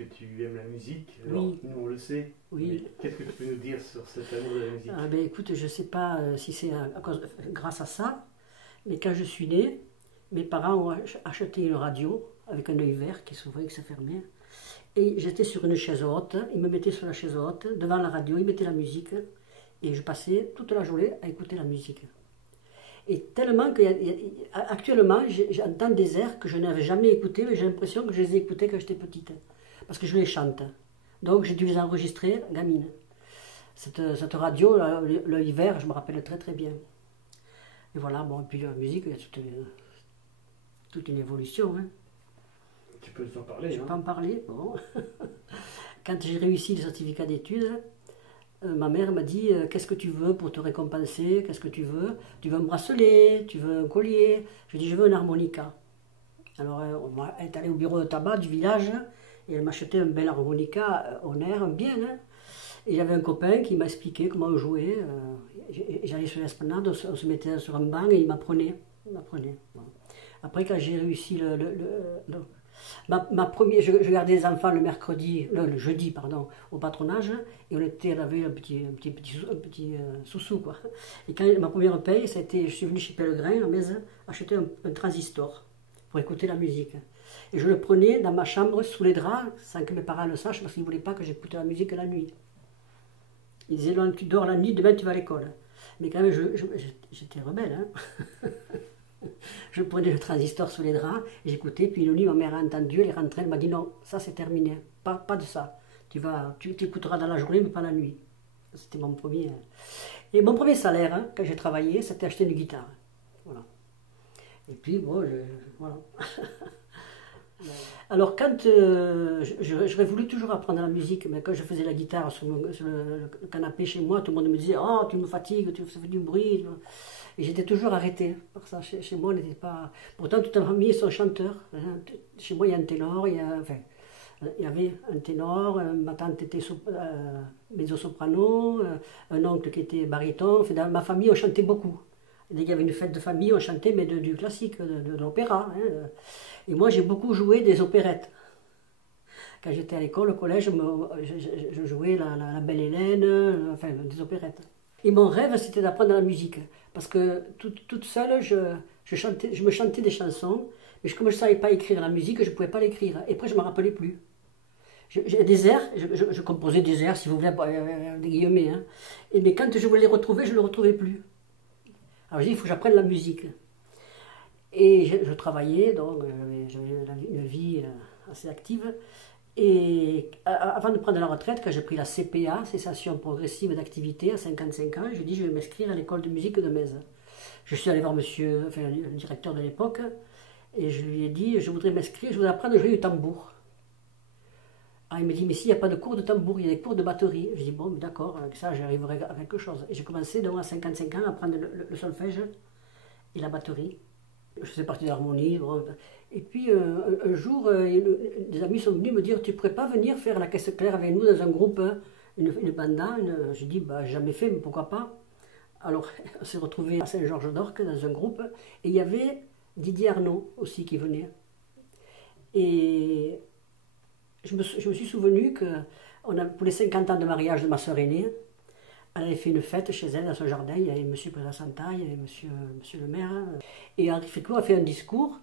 que tu aimes la musique. Alors, Oui. nous, on le sait. Oui. Mais qu'est-ce que tu peux nous dire sur cet amour de la musique? Ah ben, écoute, je ne sais pas si c'est grâce à ça, mais quand je suis née, mes parents ont acheté une radio avec un œil vert qui s'ouvrait et qui se fermait. Et j'étais sur une chaise haute, ils me mettaient sur la chaise haute, devant la radio, ils mettaient la musique, et je passais toute la journée à écouter la musique. Et tellement qu'actuellement, j'entends des airs que je n'avais jamais écoutés, mais j'ai l'impression que je les ai écoutés quand j'étais petite, parce que je les chante. Donc j'ai dû les enregistrer, gamine. Cette radio, l'œil vert, je me rappelle très très bien. Et voilà, bon, et puis la musique, il y a toute une évolution. Hein. Tu peux nous en parler, Je hein? peux en parler, bon. Quand j'ai réussi le certificat d'études, ma mère m'a dit qu'est-ce que tu veux pour te récompenser, qu'est-ce que tu veux? Tu veux un bracelet, tu veux un collier? Je lui ai dit je veux un harmonica. Alors elle est allée au bureau de tabac du village et elle m'a acheté un bel harmonica en air, bien. Hein. Et j'avais un copain qui m'a expliqué comment on jouait. J'allais sur l'esplanade, on se mettait sur un banc et il m'apprenait. Bon. Après quand j'ai réussi je gardais les enfants le jeudi, pardon, au patronage, et on avait un petit sous-sous, quoi. Et quand ma première paye, je suis venu chez Pellegrin, à Metz, acheter un transistor pour écouter la musique. Et je le prenais dans ma chambre, sous les draps, sans que mes parents le sachent, parce qu'ils ne voulaient pas que j'écoute la musique la nuit. Ils disaient, non, tu dors la nuit, demain tu vas à l'école. Mais quand même, j'étais rebelle, hein. Je prenais le transistor sous les draps, j'écoutais, puis une nuit, ma mère a entendu, elle est rentrée, elle m'a dit non, ça c'est terminé, pas de ça. Tu t'écouteras dans la journée, mais pas la nuit. C'était mon premier. Et mon premier salaire, hein, quand j'ai travaillé, c'était acheter une guitare. Voilà. Et puis, bon, voilà. Alors, quand j'aurais voulu toujours apprendre la musique, mais quand je faisais la guitare sur le canapé chez moi, tout le monde me disait oh, tu me fatigues, ça fait du bruit. Et j'étais toujours arrêtée par ça. Chez moi, on n'était pas. Pourtant, toute la famille sont chanteurs. Hein. Chez moi, il y a un ténor, il y avait un ténor, ma tante était mezzo-soprano, un oncle qui était baryton. Enfin, dans ma famille, on chantait beaucoup. Dès qu'il y avait une fête de famille, on chantait, mais du classique, de l'opéra. Hein. Et moi, j'ai beaucoup joué des opérettes. Quand j'étais à l'école, au collège, je jouais la Belle Hélène, enfin, des opérettes. Et mon rêve, c'était d'apprendre la musique. Parce que toute seule, je me chantais des chansons, mais comme je ne savais pas écrire la musique, je ne pouvais pas l'écrire. Et après, je ne me rappelais plus. J'ai des airs, je composais des airs, si vous voulez, des guillemets. Hein. Mais quand je voulais les retrouver, je ne les retrouvais plus. Alors, je dis, il faut que j'apprenne la musique. Et je travaillais, donc j'avais une vie assez active. Et avant de prendre la retraite, quand j'ai pris la CPA, cessation progressive d'activité, à 55 ans, je dis je vais m'inscrire à l'école de musique de Metz. Je suis allé voir le directeur de l'époque, et je lui ai dit je voudrais m'inscrire, je voudrais apprendre à jouer du tambour. Alors il me dit mais s'il n'y a pas de cours de tambour, il y a des cours de batterie. Je dis bon d'accord, avec ça j'arriverai à quelque chose. Et j'ai commencé donc à 55 ans à apprendre le solfège et la batterie. Je faisais partie de l'harmonie. Bon. Et puis un jour, des amis sont venus me dire tu ne pourrais pas venir faire la caisse claire avec nous dans un groupe, une banda. Je dis bah, jamais fait, mais pourquoi pas. Alors on s'est retrouvés à Saint-Georges-d'Orc dans un groupe et il y avait Didier Arnaud aussi qui venait. Et je me suis souvenu que pour les 50 ans de mariage de ma soeur aînée, elle avait fait une fête chez elle, dans son jardin. Il y avait M. Présasanta, il y avait monsieur le maire. Et Henri Fricot a fait un discours.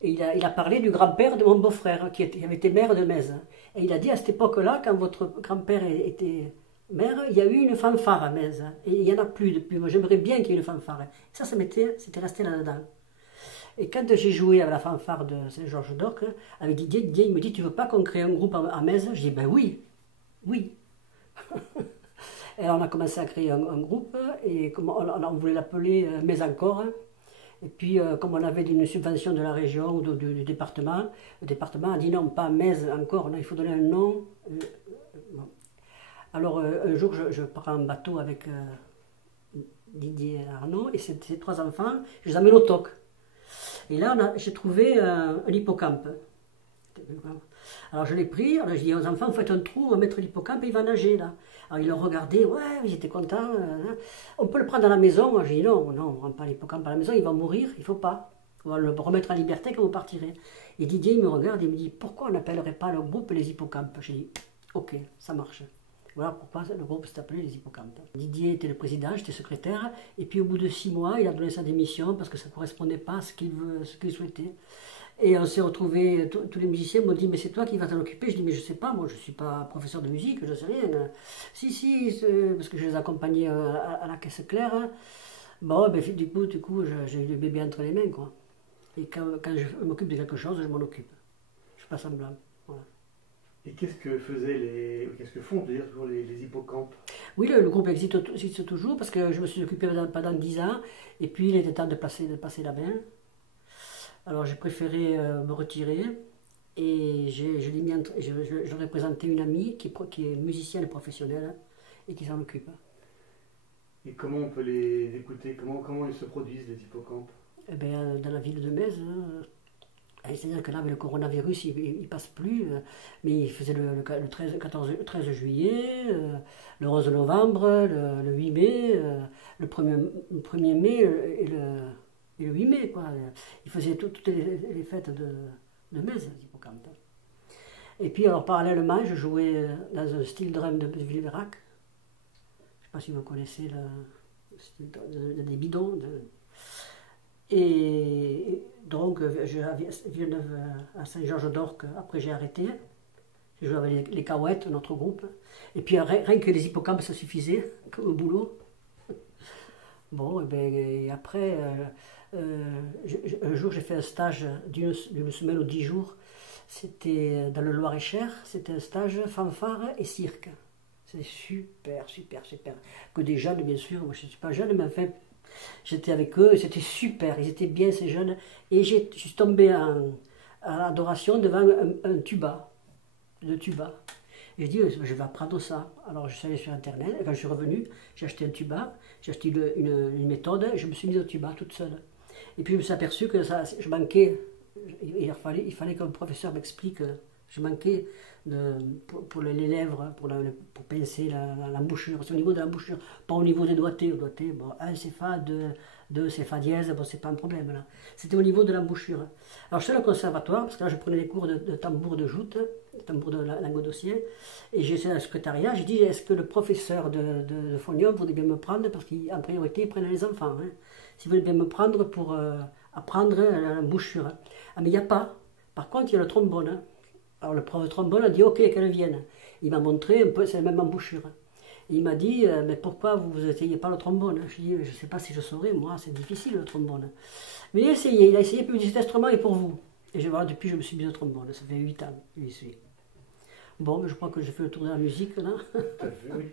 Et il a parlé du grand-père de mon beau-frère, qui avait été maire de Metz. Et il a dit, à cette époque-là, quand votre grand-père était maire, il y a eu une fanfare à Metz. Et il n'y en a plus depuis. Moi, j'aimerais bien qu'il y ait une fanfare. Et ça c'était resté là-dedans. Et quand j'ai joué à la fanfare de Saint-Georges-d'Orc, avec Didier, il me dit, tu veux pas qu'on crée un groupe à Metz? Je dis, ben oui, oui. Et alors on a commencé à créer un groupe, et on voulait l'appeler Mais encore. Et puis, comme on avait une subvention de la région ou du département, le département a dit non, pas Mais encore, non, il faut donner un nom. Bon. Alors, un jour, je prends un bateau avec Didier Arnaud et ces trois enfants, je les amène au TOC. Et là, j'ai trouvé un hippocampe. Alors je l'ai pris, alors je dis aux enfants, vous faites un trou, on va mettre l'hippocampe et il va nager là. Alors ils l'ont regardé, ouais, ils étaient contents. On peut le prendre à la maison. Moi je dis non, on ne prend pas l'hippocampe à la maison, il va mourir, il ne faut pas. On va le remettre en liberté quand vous partirez. Et Didier, il me regarde et me dit, pourquoi on n'appellerait pas le groupe les hippocampes? J'ai dit, ok, ça marche. Voilà pourquoi le groupe s'est appelé les hippocampes. Didier était le président, j'étais secrétaire, et puis au bout de 6 mois, il a donné sa démission parce que ça ne correspondait pas à ce qu'il souhaitait. Et on s'est retrouvés, tous les musiciens m'ont dit, mais c'est toi qui vas t'en occuper. Je dis, mais je ne sais pas, moi je ne suis pas professeur de musique, je ne sais rien. Si, parce que je les accompagnais à la caisse claire. Bon, ben, du coup j'ai eu le bébé entre les mains, quoi. Et quand je m'occupe de quelque chose, je m'en occupe. Je fais pas semblant. Voilà. Et qu'est-ce que font d'ailleurs toujours les hippocampes? Oui, le groupe existe toujours parce que je me suis occupé pendant 10 ans et puis il était temps de passer la main. Alors j'ai préféré me retirer et je leur ai présenté une amie qui est musicienne professionnelle et qui s'en occupe. Et comment on peut les écouter? Comment ils se produisent, les hippocampes? Eh bien, dans la ville de Metz, c'est-à-dire que là, avec le coronavirus, il ne passe plus, mais il faisait le 13 juillet, le 11 novembre, le 8 mai, le 1er mai et le 8 mai. Quoi. Il faisait toutes les fêtes de Metz, les hippocampes. Et puis, alors, parallèlement, je jouais dans un style drum de Villeverac. Je ne sais pas si vous connaissez le style des bidons. Et donc, je viens à Saint-Georges-d'Orc, après j'ai arrêté. Je jouais avec les Cahuètes, notre groupe. Et puis rien que les hippocampes, ça suffisait, comme boulot. Bon, et après, un jour j'ai fait un stage d'une semaine ou 10 jours. C'était dans le Loir-et-Cher, c'était un stage fanfare et cirque. C'est super. Que des jeunes, bien sûr, moi je ne suis pas jeune, mais enfin, j'étais avec eux et c'était super, ils étaient bien ces jeunes. Et je suis tombé à l'adoration devant un tuba, de tuba. J'ai dit, je vais apprendre ça. Alors je suis allé sur internet, et quand je suis revenu, j'ai acheté un tuba, j'ai acheté une méthode, et je me suis mise au tuba toute seule. Et puis je me suis aperçu que je manquais, il fallait que le professeur m'explique, je manquais pour les lèvres, pour pincer l'embouchure. C'est au niveau de l'embouchure, pas au niveau des doigtés. Bon, un c'est fa, deux c'est fa dièse, bon, c'est pas un problème là. C'était au niveau de l'embouchure. Alors je suis allé au conservatoire, parce que là je prenais des cours de tambour de joute, tambour de languedocien, et j'ai essayé à la secrétariat, j'ai dit, est-ce que le professeur de Fognon voudrait bien me prendre, parce qu'en priorité ils prennent les enfants, hein, s'il voulait bien me prendre pour apprendre l'embouchure. Ah mais il n'y a pas. Par contre il y a le trombone. Hein. Alors le prof de trombone a dit ok qu'elle vienne. Il m'a montré un peu, c'est la même embouchure. Et il m'a dit mais pourquoi vous n'essayez pas le trombone? Je lui ai dit je ne sais pas si je saurais, moi c'est difficile le trombone. Mais il a essayé, puis cet instrument est pour vous. Et voilà, depuis je me suis mis au trombone, ça fait 8 ans que j'y suis. Bon, mais je crois que j'ai fait le tour de la musique là. Tout à fait, oui.